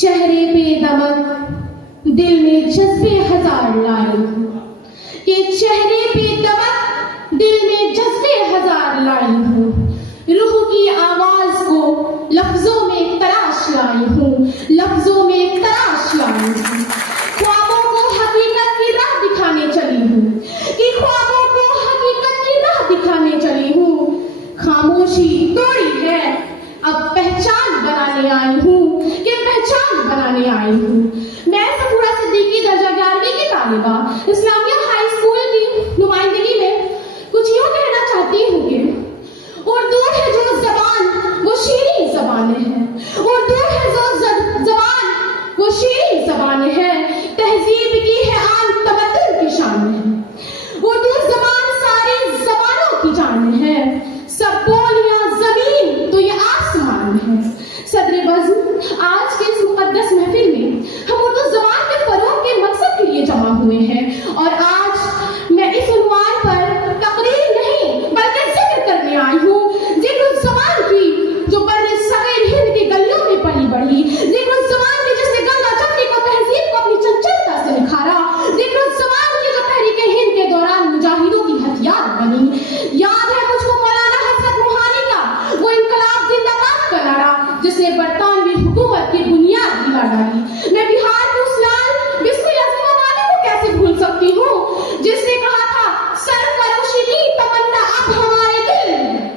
چہرے پہ دمک دل میں جذبے ہزار لائی ہوں، کہ چہرے پہ دمک دل میں جذبے ہزار لائی ہوں، روح کی آواز کو لفظوں میں تراش لائی ہوں، لفظوں میں تراش لائی ہوں، خوابوں کو حقیقت کی راہ دکھانے چلی ہوں، کہ خوابوں کو حقیقت کی راہ دکھانے چلی ہوں، خاموشی توڑی ہے اب پہچان بنانے آئی ہوں، کہ پہچان بنانے آئی ہوں۔ میں سفورہ صدیقی درجہ 11ویں کی طالبہ اسلامیہ ہائی اسکول کی نمائندگی میں کچھ یوں کہنا چاہتی ہوں کہ اردو ہے جو زبان وہ شیریں زبان ہے، اردو ہے جو زبان وہ شیریں زبان ہے، تہذیب کی ہے آن تمدن کی شان ہے، اردو زبان ساری زبانوں کی جان ہے، سب بولیاں زمین تو یہ آسمان ہے۔ صدر بزم آج کے اس مقدس محفل میں ہم اردو زبان کے فروغ کے مقصد کے لیے جمع ہوئے ہیں، اور آج میں اس عنوان پر تقریر نہیں بلکہ ذکر کرنے آئی ہوں، ذکر زبان کی جو بر صغیر ہند کی گلیوں میں پلی بڑھی، ذکر زبان کی جس نے گنگا جمنی کو تہذیب کو اپنی چنچلتا سے نکھارا، ذکر زبان کی جو تحریک ہند کے دوران مجاہدوں کی ہتھیار بنی۔ یاد ہے مجھ کو مولانا حسرت موہانی کا وہ انقلاب زندہ باد کا نعرہ جس نے برطانوی حکومت کی بنیاد ہلا ڈالی۔ میں بہار کے اس لال بسم عظیم والے کو کیسے بھول سکتی ہوں جس نے کہا تھا سرفروشی کی تمنا اب ہمارے دل میں ہے،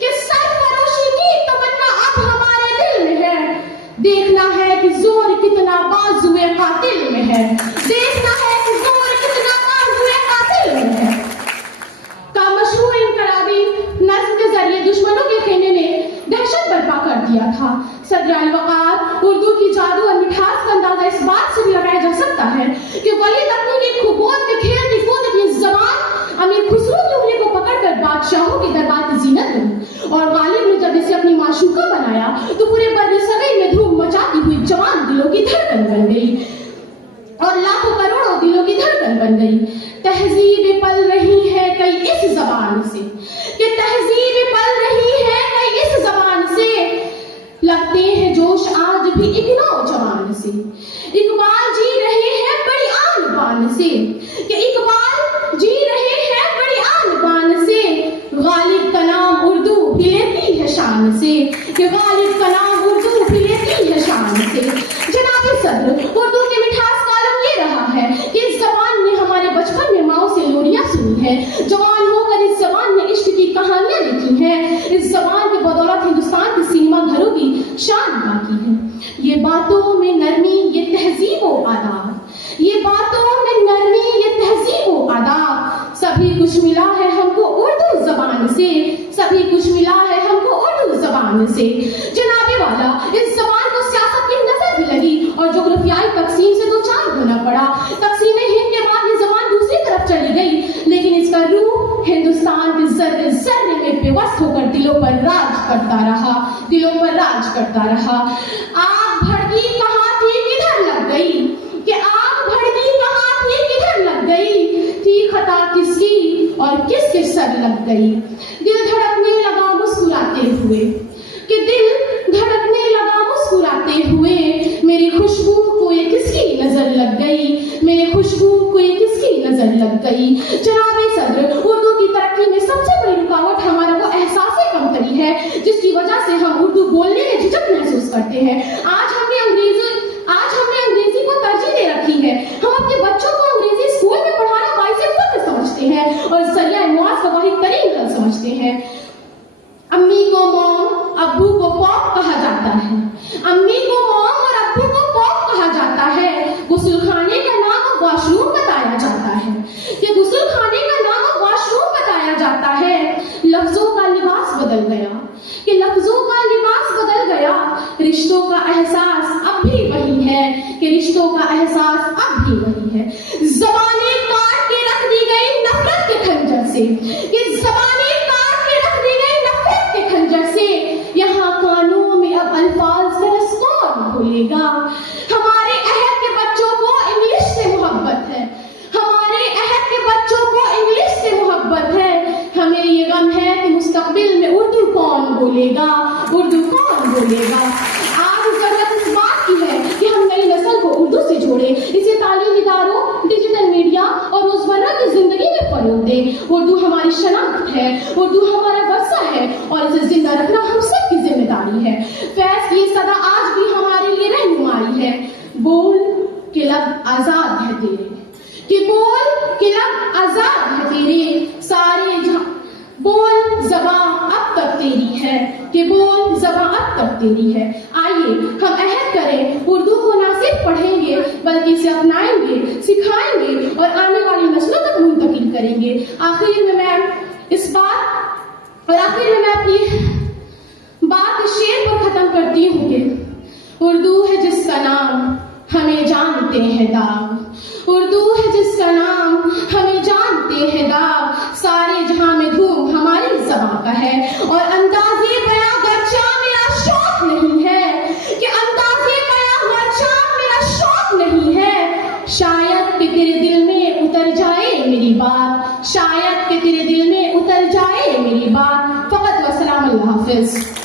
کہ سرفروشی کی تمنا اب ہمارے دل میں ہے، دیکھنا ہے کہ زور کتنا بازوئے قاتل میں ہے، دیکھنا ہے کہ زور کتنا بازوئے قاتل میں ہے۔ کا مشروع انقلابی نظم کے ذریعے دشمنوں کے خیمے میں دہشت برپا کر دیا تھا۔ صدر الوقار اردو کی جادو اور مٹھاس کا اندازہ اس بات سے بھی لگایا جا سکتا ہے کہ ولی تقی کی کھگود کے کھیلتی کودتی زبان امیر خسرو کی انگلی کو پکڑ کر بادشاہوں کے دربار کی زینت بنی، اور غالب نے جب اسے اپنی معشوقہ بنایا تو پورے بر صغیر میں دھوم مچاتی ہوئی جوان دلوں کی دھڑکن بن گئی اور لاکھوں کروڑوں دلوں کی دھڑکن بن گئی۔ تہذیب پل رہی ہے کئی اس زبان سے، کہ تہذیب پل رہی ہے کئی اس زبان سے، لگتے ہیں جوش آج بھی ایک نوجوان سے، اقبال جی رہے ہیں بڑی آن بان سے، کہ اقبال جی رہے ہیں بڑی آن بان سے، غالب کا نام اردو بھی لیتی ہے شان سے، کہ غالب کا نام اردو بھی لیتی ہے شان سے۔ جناب صدر، اردو کی مٹھاس کا عالم یہ رہا ہے کہ اس زبان نے ہمارے بچپن میں ماؤں سے لوریاں سنی ہیں، جوان ہو کر اس زبان نے عشق کی کہانیاں لکھی ہیں، اس زبان کی بدولت ہندوستان کے سینما گھروں کی شان باقی ہے۔ یہ باتوں میں نرمی یہ تہذیب و آداب، یہ باتوں میں نرمی یہ تہذیب و آداب، سبھی کچھ ملا ہے ہم کو اردو زبان سے، سبھی کچھ ملا ہے ہم کو اردو زبان سے۔ جناب والا، اس زبان کو سیاست کی نظر بھی لگی اور جغرافیائی تقسیم سے دو چار ہونا پڑا۔ تقسیم ہند کے بعد یہ زبان دوسری طرف چلی گئی، لیکن اس کا روح ہندوستان کے ذرے ذرے میں پیوست ہو کر دلوں پر راج کرتا رہا، دلوں پر راج کرتا رہا۔ آگ بھڑکی کہاں تھی کدھر لگ گئی، کہ آگ بھڑکی کہاں تھی کدھر لگ گئی، تھی خطا کس کی اور کس کے سر لگ گئی۔ دل دھڑکنے لگا مسکراتے ہوئے، کہ دل دھڑکنے لگا مسکراتے ہوئے، میری خوشبو کو یہ کس کی نظر لگ گئی، میری خوشبو کو یہ کس کی نظر لگ گئی۔ جناب صدر، اردو کی ترقی میں سب سے بڑی رکاوٹ ہمارا وہ احساس کمتری ہے جس کی وجہ سے ہم اردو بولنے میں جھجک محسوس کرتے ہیں۔ آج ہم نے انگریزی کو ترجیح دے رکھی ہے، ہم اپنے بچوں کو انگریزی اسکول میں پڑھانا باعث فخر سمجھتے ہیں اور ذریعہ معاش کا واحد ترین حل سمجھتے ہیں۔ امی کو موم، ابو کو پاپ کہا جاتا ہے، امی کو موم اور ابو کو پاپ کہا جاتا ہے، غسل خانے کا نام واش روم بتایا جاتا ہے، کہ غسل خانے کا نام واش روم بتایا جاتا ہے۔ لفظوں کا لباس بدل گیا، کہ لفظوں کا لباس بدل گیا، رشتوں کا احساس اب بھی وہی ہے، کہ رشتوں کا احساس اب بھی وہی ہے۔ زبانیں کاٹ کے رکھ دی گئی نفرت کے خنجر سے، کہ زبانیں کاٹ کے رکھ دی گئی نفرت کے خنجر سے، یہاں کانوں میں اب الفاظ کا رس کون بھولے گا۔ ہمارے عہد کے بچوں کو انگلش سے محبت ہے، ہمارے عہد کے بچوں کو انگلش سے محبت ہے، ہمیں یہ غم ہے کہ مستقبل میں اردو کون بولے گا، اردو کون بولے گا۔ آج ضرورت اس بات کی ہے کہ ہم نئی نسل کو اردو سے جوڑے، اسے تعلیمی اداروں، ڈیجیٹل میڈیا اور روزمرہ کی زندگی میں فروغ دے۔ اردو ہماری شناخت ہے، اردو ہمارا ورثہ ہے اور اسے زندہ رکھنا ہم سب کی ذمہ داری ہے۔ فیض کی یہ صدا آج بھی ہمارے لیے رہنمائی ہے۔ بول کہ لب آزاد ہے تیرے، کہ بول کہ لب آزاد ہے تیرے، سارے جہاں بول زباں اب تک تیری ہے، کہ بول زباں اب تک تیری ہے۔ آئیے ہم عہد کریں، اردو کو نہ صرف پڑھیں گے بلکہ اسے اپنائیں گے، سکھائیں گے اور آنے والی نسلوں تک منتقل کریں گے۔ آخر میں اپنی بات اس شعر پر ختم کرتی ہوں کہ اردو ہے جس کا نام ہمیں جانتے ہیں داغ، اردو ہے جس کا نام ہمیں جانتے ہیں داغ، سارے جہاں میں دھوم ہماری زبان کا ہے اور اندازے بیاں گرچہ میرا شوق نہیں ہے، کہ اندازے بیاں گرچہ میرا شوق نہیں ہے، شاید کہ تیرے دل میں اتر جائے میری بات، شاید کہ تیرے دل میں اتر جائے میری بات۔ فقط و سلام، اللہ حافظ۔